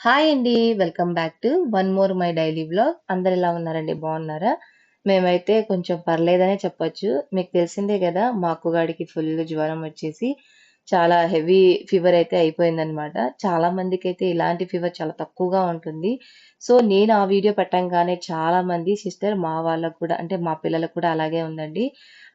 Hi అండి. Welcome back to one more my daily blog అందరు ఎలా ఉన్నారండి? బాగున్నారా? మేమైతే కొంచెం పర్లేదనే చెప్పొచ్చు. మీకు తెలిసిందే కదా మా అక్కగాడికి ఫుల్ జ్వరం వచ్చేసి చాలా హెవీ ఫీవర్ అయితే అయిపోయిందనమాట. చాలా మందికి అయితే ఇలాంటి ఫీవర్ చాలా తక్కువగా ఉంటుంది. సో, నేను ఆ వీడియో పెట్టంగానే చాలా మంది సిస్టర్ మా వాళ్ళకి కూడా అంటే మా పిల్లలకు కూడా అలాగే ఉందండి.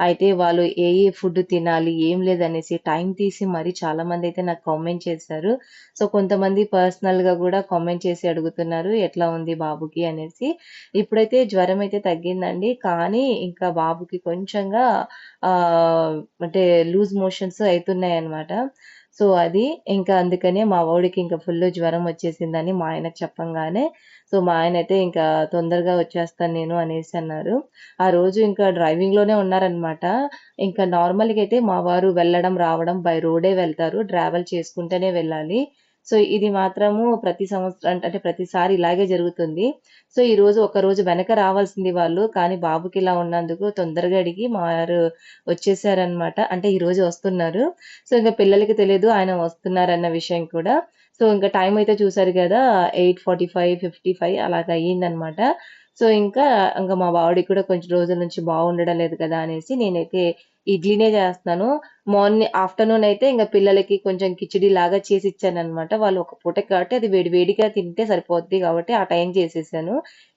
అయితే వాళ్ళు ఏ ఏ ఫుడ్ తినాలి, ఏం లేదనేసి టైం తీసి మరి చాలా అయితే నాకు కామెంట్ చేశారు. సో, కొంతమంది పర్సనల్‌గా కూడా కామెంట్ చేసి అడుగుతున్నారు. ఎట్లా ఉంది బాబుకి అనేసి. ఇప్పుడైతే జ్వరం అయితే తగ్గిందండి. కానీ ఇంకా బాబుకి కొంచెంగా అంటే లూజ్ మోషన్స్ అవుతున్నాయి అనమాట సో, అది ఇంకా అందుకనే మా వాడికి ఇంకా ఫుల్ జ్వరం వచ్చేసిందని మా ఆయన చెప్పంగానే సో, మా ఆయన అయితే ఇంకా తొందరగా వచ్చేస్తాను నేను అనేసి అన్నారు. ఆ రోజు ఇంకా డ్రైవింగ్‌లోనే ఉన్నారనమాట. ఇంకా నార్మల్‌గా అయితే మా వారు వెళ్ళడం, రావడం బై రోడే వెళ్తారు. ట్రావెల్ చేసుకుంటూనే వెళ్ళాలి. సో, ఇది మాత్రము ప్రతి సంవత్సరం అంటే ప్రతిసారి ఇలాగే జరుగుతుంది. సో, ఈరోజు ఒకరోజు వెనక రావాల్సింది వాళ్ళు. కానీ బాబుకి ఇలా ఉన్నందుకు తొందరగా అడిగి మా వారు వచ్చేసారనమాట. అంటే ఈరోజు వస్తున్నారు. సో, ఇంకా పిల్లలకి తెలియదు ఆయన వస్తున్నారన్న విషయం కూడా. సో, ఇంకా టైం అయితే చూసారు గదా! 8:45, 55 అలాగ అయ్యిందనమాట. సో, ఇంకా ఇంకా మా వాడికి కూడా కొంచెం రోజుల నుంచి బాగుండడం లేదు కదా! అనేసి నేనైతే ఇడ్లీనే చేస్తున్నాను. మార్నింగ్ ఆఫ్టర్‌నూన్ అయితే ఇంకా పిల్లలకి కొంచెం కిచిడి లాగా చేసి ఇచ్చాను అనమాట వాళ్ళు ఒక పూట కాబట్టి అది వేడి వేడిగా తింటే సరిపోద్ది కాబట్టి ఆ టైం చేసేసాను.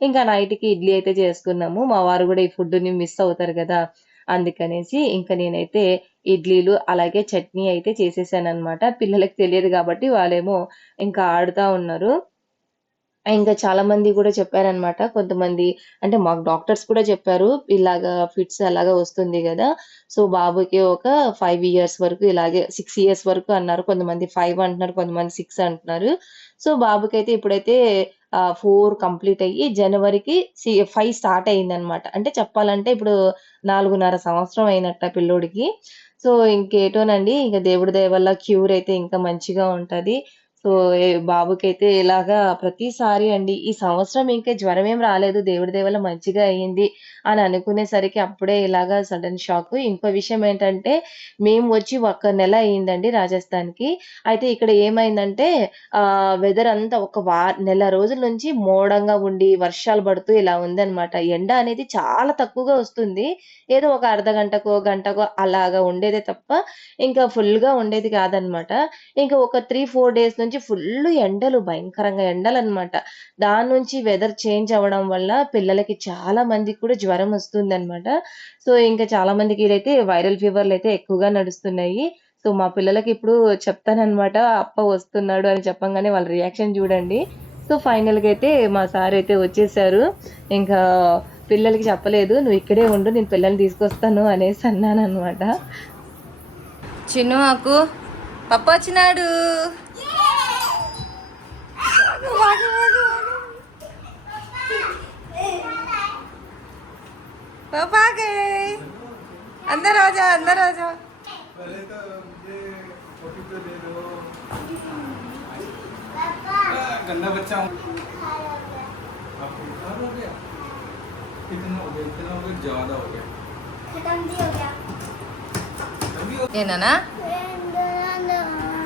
ఇంకా నైట్‌కి ఇడ్లీ అయితే చేసుకున్నాము. మా వారు కూడా ఈ ఫుడ్‌ని మిస్ అవుతారు కదా అందుకనేసి ఇంకా నేనైతే ఇడ్లీలు అలాగే చట్నీ అయితే చేసేసాను అనమాట పిల్లలకి తెలియదు కాబట్టి వాళ్ళేమో ఇంకా ఆడుతా ఉన్నారు. ఇంకా చాలా మంది కూడా చెప్పారనమాట. కొంతమంది అంటే మాకు డాక్టర్స్ కూడా చెప్పారు. ఇలాగా ఫిట్స్ అలాగా వస్తుంది కదా సో, బాబుకి ఒక ఫైవ్ ఇయర్స్ వరకు ఇలాగే సిక్స్ ఇయర్స్ వరకు అన్నారు. కొంతమంది ఫైవ్ అంటున్నారు. కొంతమంది సిక్స్ అంటున్నారు. సో, బాబుకి అయితే ఇప్పుడైతే ఫోర్ కంప్లీట్ అయ్యి జనవరికి సి 5 స్టార్ట్ అయిందనమాట. అంటే చెప్పాలంటే ఇప్పుడు 4.5 సంవత్సరం అయినట్ట పిల్లోడికి. సో, ఇంకేటోనండి ఇంకా దేవుడి దయ వల్ల క్యూర్ అయితే ఇంకా మంచిగా ఉంటుంది సో, ఏ బాబుకైతే ఇలాగా ప్రతిసారి అండి ఈ సంవత్సరం ఇంకా జ్వరం ఏం రాలేదు. దేవుడి దయ మంచిగా అయింది అని అనుకునేసరికి అప్పుడే ఇలాగా సడన్ షాక్. ఇంకో విషయం ఏంటంటే మేము వచ్చి ఒక నెల అయిందండి రాజస్థాన్‌కి. అయితే ఇక్కడ ఏమైందంటే వెదర్ అంతా ఒక వా నెల రోజుల నుంచి మోడంగా ఉండి వర్షాలు పడుతూ ఇలా ఉందనమాట. ఎండ అనేది చాలా తక్కువగా వస్తుంది. ఏదో ఒక అర్ధ గంటకో, గంటకో అలాగా ఉండేదే తప్ప ఇంకా ఫుల్‌గా ఉండేది కాదనమాట. ఇంకా ఒక 3, 4 డేస్ నుంచి ఫుల్ ఎండలు భయంకరంగా ఎండలు అనమాట దాని నుంచి వెదర్ చేంజ్ అవ్వడం వల్ల పిల్లలకి చాలా మందికి కూడా జ్వరం వస్తుందన్నమాట సో, ఇంకా చాలా మందికి ఇదైతే వైరల్ ఫీవర్‌లయితే ఎక్కువగా నడుస్తున్నాయి. సో, మా పిల్లలకి ఇప్పుడు చెప్తాననమాట అప్ప వస్తున్నాడు అని చెప్పంగానే వాళ్ళ రియాక్షన్ చూడండి. సో, ఫైనల్‌గా అయితే మా సార్ అయితే వచ్చేసారు. ఇంకా పిల్లలకి చెప్పలేదు. "నువ్వు ఇక్కడే ఉండు. నేను పిల్లల్ని తీసుకొస్తాను" అనేసి అన్నాననమాట. చిన్ను అక్కు పప్ప వచ్చినాడు. पापा गए। अंदर आ जाओ अंदर आ जाओ पहले तो मुझे फ़ोटो दे दो गंदा बच्चा आपको हो। गया कितना हो गया इतना हो गया ज़्यादा हो गया खत्म भी हो गया ये ना ना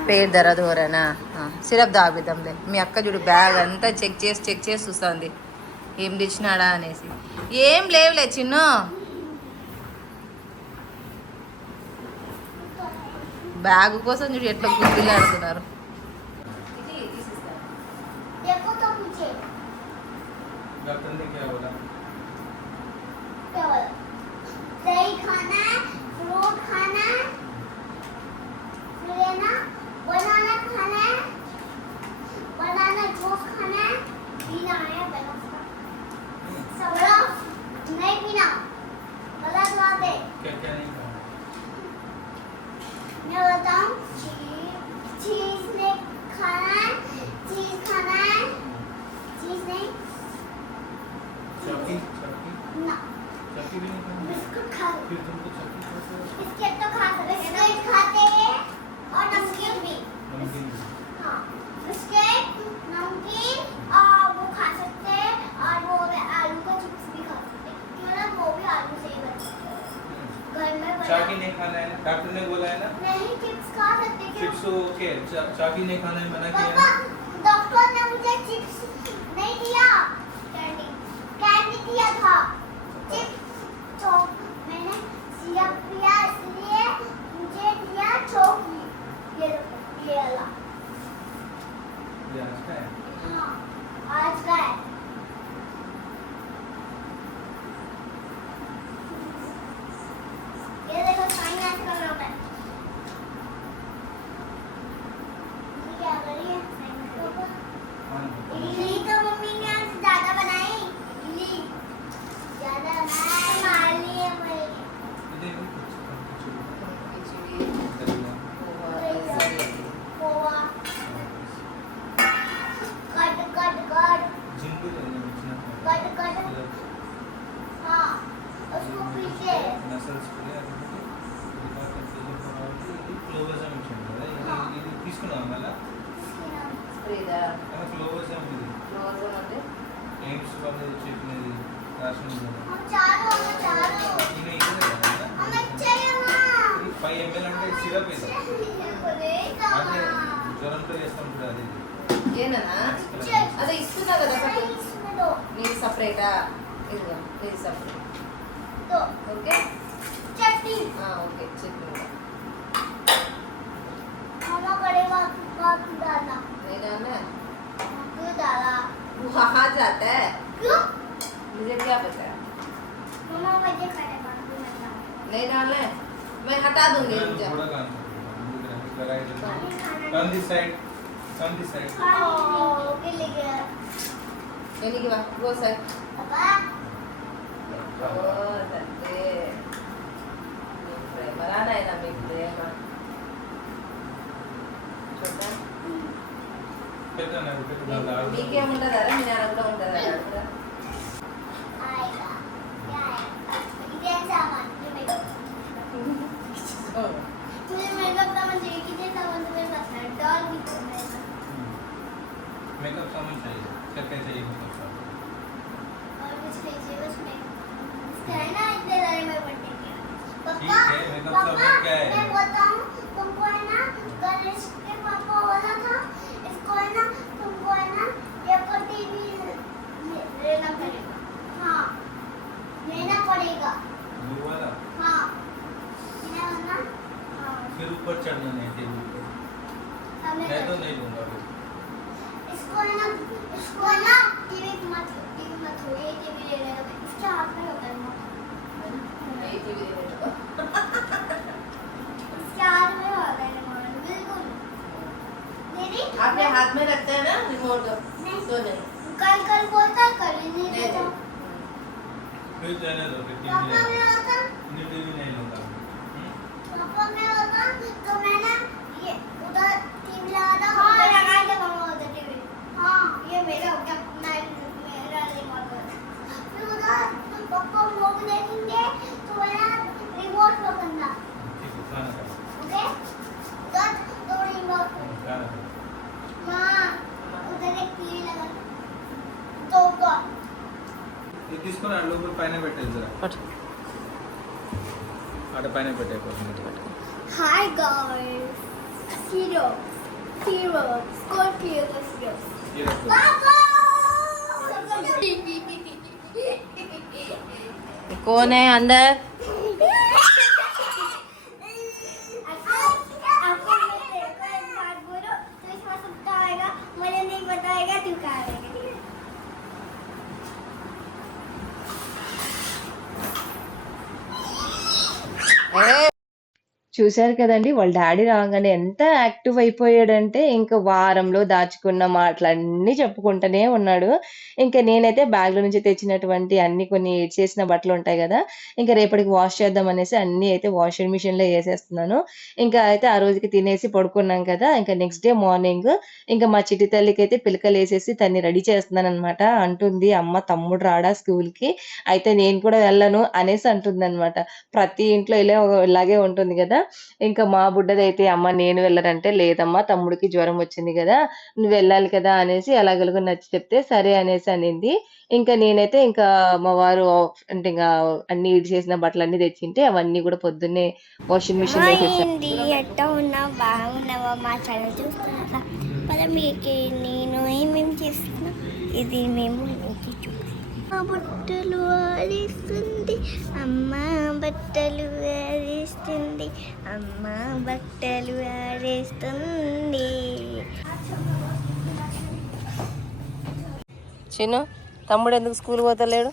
పేరు దరద్ హోరానా సిరప్ దాబిద్దాంలే మీ అక్క చూడు బ్యాగ్ అంతా చెక్ చేసి చెక్ చేసి చూస్తుంది. ఏం తెచ్చినాడా అనేసి. ఏం లేవులే చిన్ను. బ్యాగ్ కోసం చూడు ఎట్లా గుర్తులు ఆడుతున్నారు Neden? Cheese. Cheese ne kadar? Cheese kadar? Cheese ne? Çapki. Çapki. No. Çapki bile ne kadar? Bisküt kadar. चाबी नहीं खाना है मना किया है? माँ ఇది ఫైవ్ ఎంఎల్ అంటే సిరప్ ఇది అదే జ్వరంతో చేస్తాం చూడ అది ఏనన్నా అదే ఇస్తున్నా కదా పట్టు నీది సపరేటా ఇదిగో నీది సపరేట్ तो ఓకే चटनी ఆ, ఓకే చెప్పు मामा करेगा बात डालना నేనా क्यों डाला वहाँ जाता है क्यों? मुझे क्या पता मम्मा मुझे खाना नहीं डालना है। मैं हटा दूँगी मुझे थोड़ा काम come this side come this side okay ले गया। यानी कि बात वो साइड पापा? ओ तते बड़ा नहीं ना बिकते हैं छोटा? పెట్టాను అది మీ- పెట్టాను మీకేముంటుందా మీ నాన్న కూడా ఉంటుందా అక్కడ आएगा क्या आएगा इधर सामान ये मेकअप मुझे मेकअप सामान चाहिए कितने सामान तुम्हें पता है डॉल भी तो मेकअप मेकअप सामान चाहिए क्या क्या चाहिए मेकअप सामान और कुछ नहीं चाहिए बस मेकअप इसका है ना इतने सारे मैं बर्थडे के ठीक पापा है, मेकअप पापा सामान क्या है? मैं बताऊं तुमको है ना कल इसके पापा बोला था लेना पड़ेगा। हाँ लेना पड़ेगा। ब्लू वाला हाँ बिना वरना हाँ। फिर ऊपर चढ़ना नहीं टेबल पे मैं तो, तो- नहीं लूँगा फिर। इसको ना इसको ना टीवी मत टीवी मत हो ये टीवी ले लेना इसके हाथ में होता है ना। ये टीवी ले हाथ में हाँ। रखते हैं ना रिमोट तो नहीं। कल कल बोलता कल ही नहीं देता। फिर जाने दो फिर टीवी पापा में नहीं होता? नहीं टीवी नहीं लूँगा हम्म? पापा में होता? तो मैं ना ये उधर टीवी लगा था हाँ लगा के मामा उधर टीवी। हाँ ये मेरा हो गया मैं मेरा रिमोट फिर उधर पापा लोग देखेंगे तो है रिमोट पकड़ना Hi guys. Zero. Zero. Scorpio is zero. Papa! कोण आहे अंदर เอ๊ చూశారు కదండి వాళ్ళ డాడీ రాగానే ఎంత యాక్టివ్ అయిపోయాడంటే ఇంకా వారంలో దాచుకున్న మాటలన్నీ చెప్పుకుంటూనే ఉన్నాడు. ఇంకా నేనైతే బ్యాగ్లో నుంచి తెచ్చినటువంటి అన్ని కొన్ని చేసిన బట్టలు ఉంటాయి కదా ఇంకా రేపటికి వాష్ చేద్దాం అనేసి అన్ని అయితే వాషింగ్ మిషన్లో వేసేస్తున్నాను. ఇంకా అయితే ఆ రోజుకి తినేసి పడుకున్నాం కదా ఇంకా నెక్స్ట్ డే మార్నింగ్ ఇంకా మా చిట్టి తల్లికి అయితే పిలకలు వేసేసి తన్ని రెడీ చేస్తున్నాను అనమాట అంటుంది అమ్మ తమ్ముడు రాడా స్కూల్కి? అయితే నేను కూడా వెళ్ళను అనేసి అంటుంది అనమాట ప్రతి ఇంట్లో ఇలా ఇలాగే ఉంటుంది కదా ఇంకా మా బుడ్డదైతే అమ్మ నేను వెళ్ళనంటే లేదమ్మా తమ్ముడికి జ్వరం వచ్చింది కదా నువ్వు వెళ్ళాలి కదా అనేసి అలాగలుగు నచ్చి చెప్తే సరే అనేసి అనింది. ఇంకా నేనైతే ఇంకా మా వారు అంటే ఇంకా అన్ని ఇది చేసిన బట్టలు అన్ని తెచ్చింటే అవన్నీ కూడా పొద్దున్నే వాషింగ్ మిషన్ నేను ఏమేమి చేస్తున్నా ఇది మేము బట్టలు ఆడిస్తుంది అమ్మ బట్టలు ఆడిస్తుంది అమ్మ బట్టలు ఆడేస్తుంది చిన్ను తమ్ముడు ఎందుకు స్కూల్ పోతలేడు?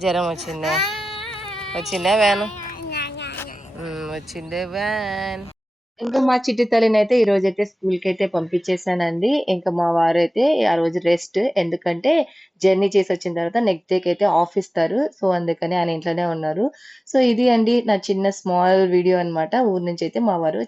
జ్వరం వచ్చిందా? వచ్చిందా వ్యాను? వచ్చిందే వ్యాన్. ఇంకా మా చిట్టి తల్లిని అయితే ఈ రోజు అయితే స్కూల్కి అయితే పంపించేసానండి ఇంకా మా వారు అయితే ఆ రోజు రెస్ట్ ఎందుకంటే జర్నీ చేసి వచ్చిన తర్వాత నెక్స్ట్ డేకి అయితే ఆఫ్ ఇస్తారు. సో అందుకని ఆయన ఇంట్లోనే ఉన్నారు. సో ఇది అండి నా చిన్న స్మాల్ వీడియో అన్నమాట. ఊరు నుంచి అయితే మా వారు